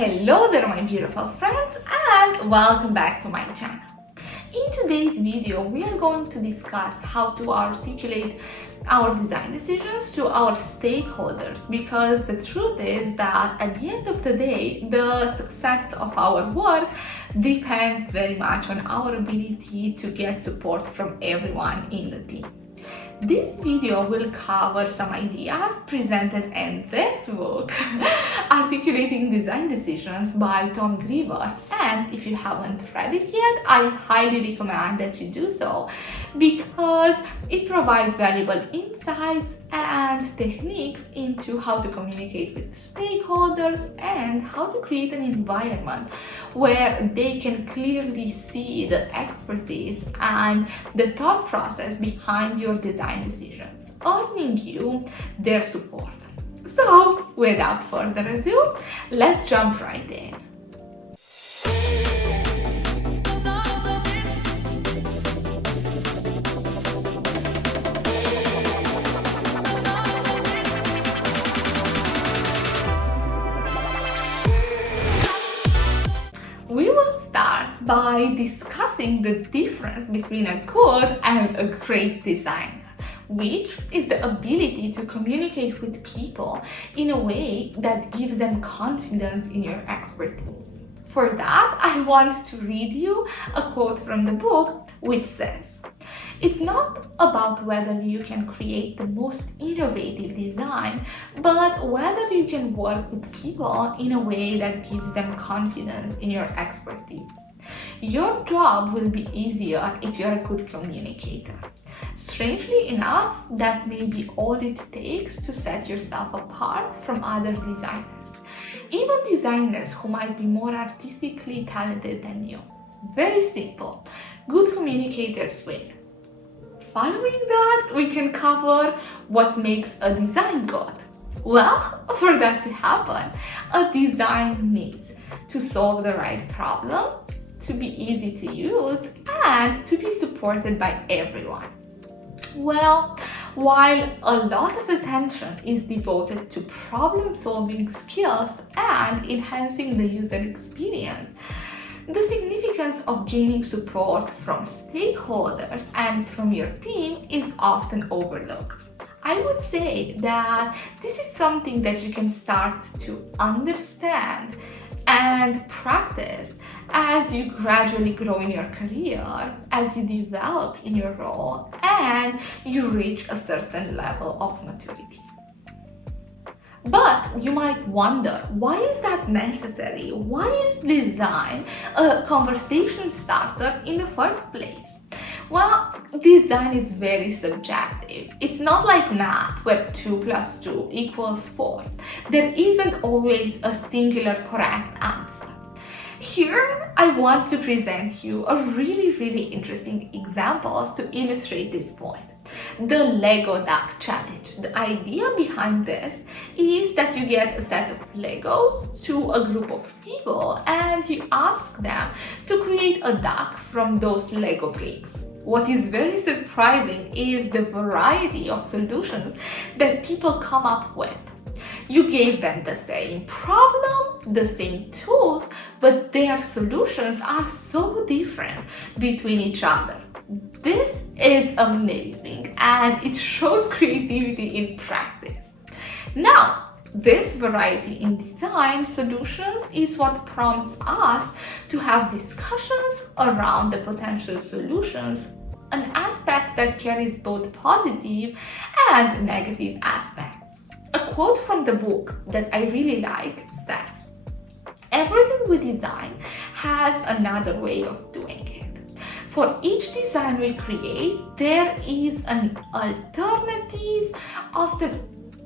Hello there my beautiful friends and welcome back to my channel. In today's video we are going to discuss how to articulate our design decisions to our stakeholders, because the truth is that at the end of the day the success of our work depends very much on our ability to get support from everyone in the team. This video will cover some ideas presented in this book, Articulating Design Decisions by Tom Greever, and if you haven't read it yet, I highly recommend that you do so because it provides valuable insights and techniques into how to communicate with stakeholders and how to create an environment where they can clearly see the expertise and the thought process behind your design decisions, earning you their support. So, without further ado, let's jump right in. We will start by discussing the difference between a good and a great designer, which is the ability to communicate with people in a way that gives them confidence in your expertise. For that, I want to read you a quote from the book which says, "It's not about whether you can create the most innovative design, but whether you can work with people in a way that gives them confidence in your expertise. Your job will be easier if you're a good communicator." Strangely enough, that may be all it takes to set yourself apart from other designers, even designers who might be more artistically talented than you. Very simple. Good communicators win. Following that, we can cover what makes a design good. Well, for that to happen, a design needs to solve the right problem, to be easy to use, and to be supported by everyone. Well, while a lot of attention is devoted to problem-solving skills and enhancing the user experience, the significance of gaining support from stakeholders and from your team is often overlooked. I would say that this is something that you can start to understand and practice as you gradually grow in your career, as you develop in your role, and you reach a certain level of maturity. But you might wonder, why is that necessary? Why is design a conversation starter in the first place? Well, design is very subjective. It's not like math where 2 + 2 = 4. There isn't always a singular correct answer. Here, I want to present you a really interesting examples to illustrate this point. The Lego duck challenge. The idea behind this is that you get a set of Legos to a group of people and you ask them to create a duck from those Lego bricks. What is very surprising is the variety of solutions that people come up with. You gave them the same problem, the same tools, but their solutions are so different between each other. This is amazing and it shows creativity in practice. Now, this variety in design solutions is what prompts us to have discussions around the potential solutions, an aspect that carries both positive and negative aspects. A quote from the book that I really like says, "Everything we design has another way of doing it. For each design we create, there is an alternative of the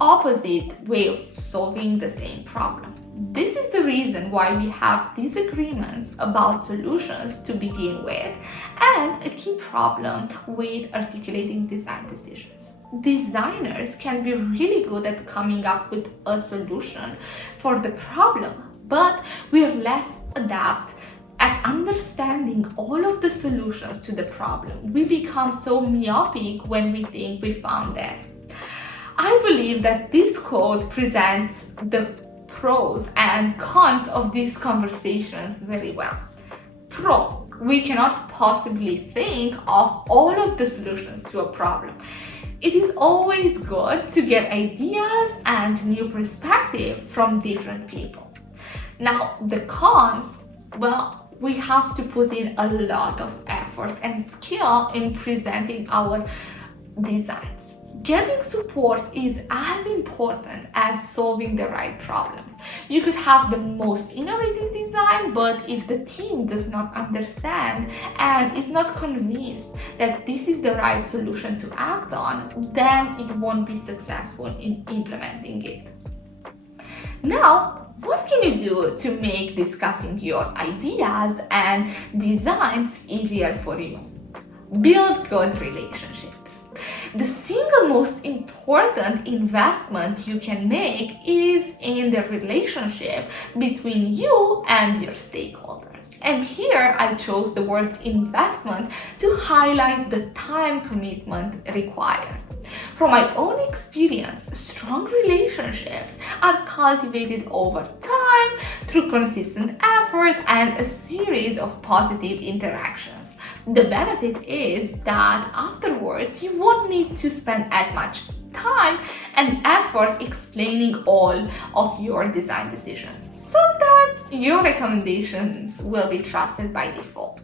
opposite way of solving the same problem. This is the reason why we have disagreements about solutions to begin with, and a key problem with articulating design decisions. Designers can be really good at coming up with a solution for the problem, but we are less adept at understanding all of the solutions to the problem. We become so myopic when we think we found it." I believe that this quote presents the pros and cons of these conversations very well. Pro: we cannot possibly think of all of the solutions to a problem. It is always good to get ideas and new perspective from different people. Now, the cons, well, we have to put in a lot of effort and skill in presenting our designs. Getting support is as important as solving the right problems. You could have the most innovative design, but if the team does not understand and is not convinced that this is the right solution to act on, then you won't be successful in implementing it. Now, what can you do to make discussing your ideas and designs easier for you? Build good relationships. The single most important investment you can make is in the relationship between you and your stakeholders. And here I chose the word investment to highlight the time commitment required. From my own experience, strong relationships are cultivated over time through consistent effort and a series of positive interactions. The benefit is that afterwards you won't need to spend as much time and effort explaining all of your design decisions, so that your recommendations will be trusted by default.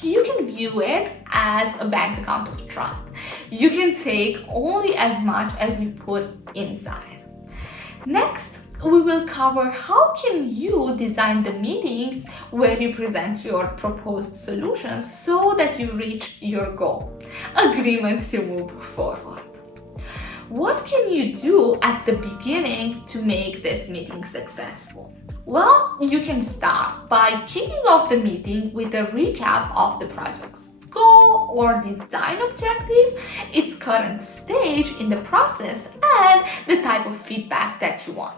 You can view it as a bank account of trust. You can take only as much as you put inside. Next, we will cover how can you design the meeting where you present your proposed solutions so that you reach your goal, agreement to move forward. What can you do at the beginning to make this meeting successful? Well, you can start by kicking off the meeting with a recap of the project's goal or design objective, its current stage in the process, and the type of feedback that you want.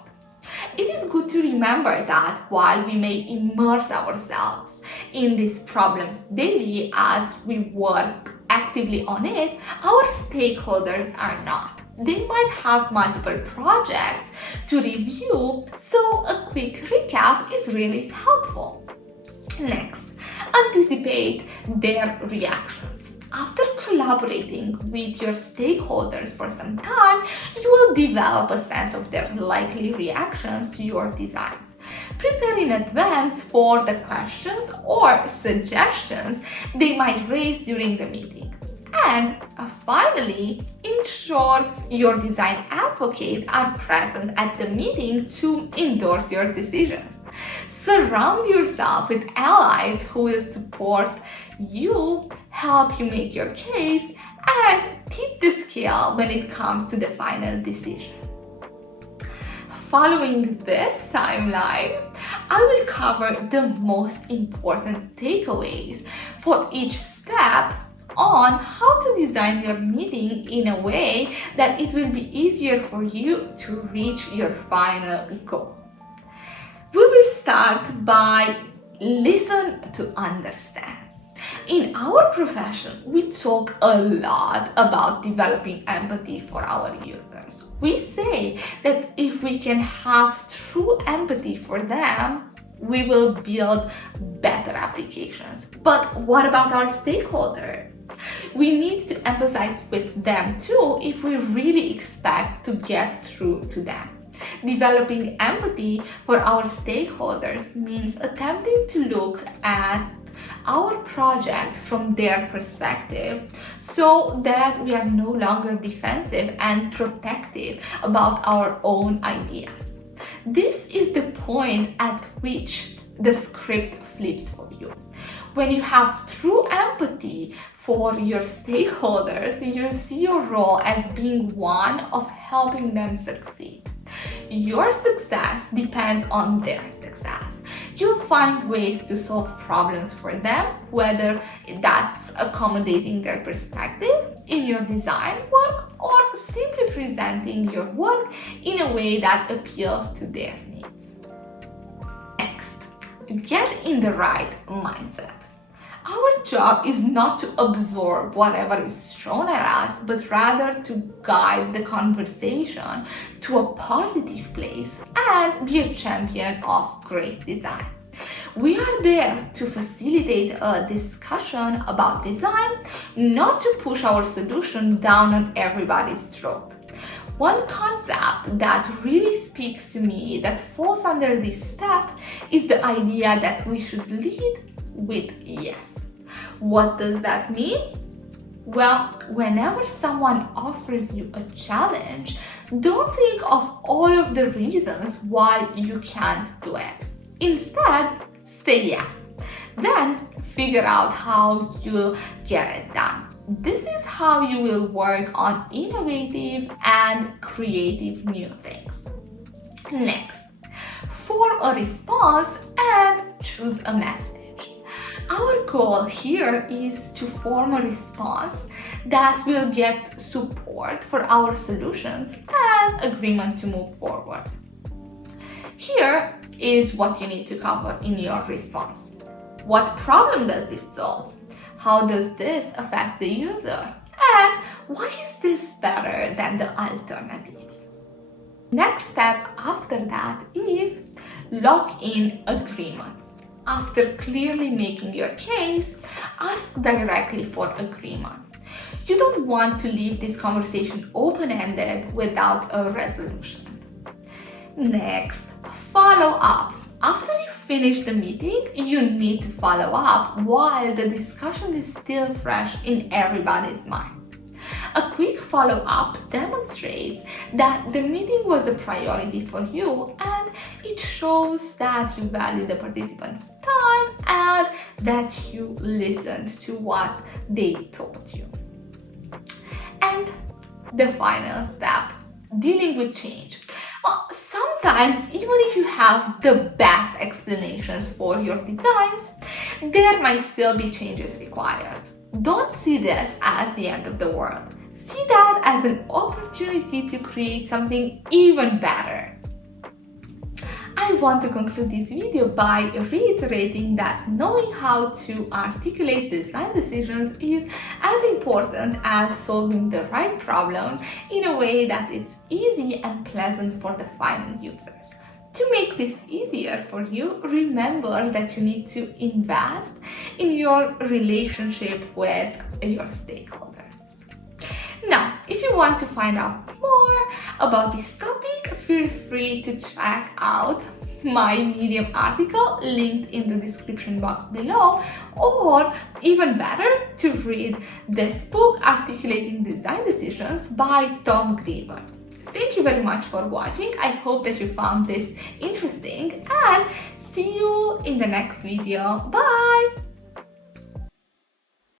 It is good to remember that while we may immerse ourselves in these problems daily as we work actively on it, our stakeholders are not. They might have multiple projects to review, so a quick recap is really helpful. Next, anticipate their reactions. After collaborating with your stakeholders for some time, you will develop a sense of their likely reactions to your designs. Prepare in advance for the questions or suggestions they might raise during the meeting. And finally, ensure your design advocates are present at the meeting to endorse your decisions. Surround yourself with allies who will support you, help you make your case, and tip the scale when it comes to the final decision. Following this timeline, I will cover the most important takeaways for each step on how to design your meeting in a way that it will be easier for you to reach your final goal. We will start by listen to understand. In our profession, we talk a lot about developing empathy for our users. We say that if we can have true empathy for them, we will build better applications. But what about our stakeholders? We need to empathize with them too if we really expect to get through to them. Developing empathy for our stakeholders means attempting to look at our project from their perspective so that we are no longer defensive and protective about our own ideas. This is the point at which the script flips for you. When you have true empathy for your stakeholders, you'll see your role as being one of helping them succeed. Your success depends on their success. You'll find ways to solve problems for them, whether that's accommodating their perspective in your design work or simply presenting your work in a way that appeals to their needs. Next, get in the right mindset. Our job is not to absorb whatever is thrown at us, but rather to guide the conversation to a positive place and be a champion of great design. We are there to facilitate a discussion about design, not to push our solution down on everybody's throat. One concept that really speaks to me that falls under this step is the idea that we should lead with yes. What does that mean? Well, whenever someone offers you a challenge, don't think of all of the reasons why you can't do it. Instead, say yes. Then figure out how you'll get it done. This is how you will work on innovative and creative new things. Next, form a response and choose a message. Our goal here is to form a response that will get support for our solutions and agreement to move forward. Here is what you need to cover in your response. What problem does it solve? How does this affect the user? And why is this better than the alternatives? Next step after that is lock in agreement. After clearly making your case, ask directly for agreement. You don't want to leave this conversation open-ended without a resolution. Next, follow up. After you finish the meeting, you need to follow up while the discussion is still fresh in everybody's mind. A quick follow-up demonstrates that the meeting was a priority for you, and it shows that you value the participants' time and that you listened to what they told you. And the final step, dealing with change. Well, sometimes, even if you have the best explanations for your designs, there might still be changes required. Don't see this as the end of the world. See that as an opportunity to create something even better. I want to conclude this video by reiterating that knowing how to articulate design decisions is as important as solving the right problem in a way that it's easy and pleasant for the final users. To make this easier for you, remember that you need to invest in your relationship with your stakeholders. Now, if you want to find out more about this topic, feel free to check out my Medium article linked in the description box below, or even better, to read this book, Articulating Design Decisions by Tom Greever. Thank you very much for watching. I hope that you found this interesting, and see you in the next video. Bye!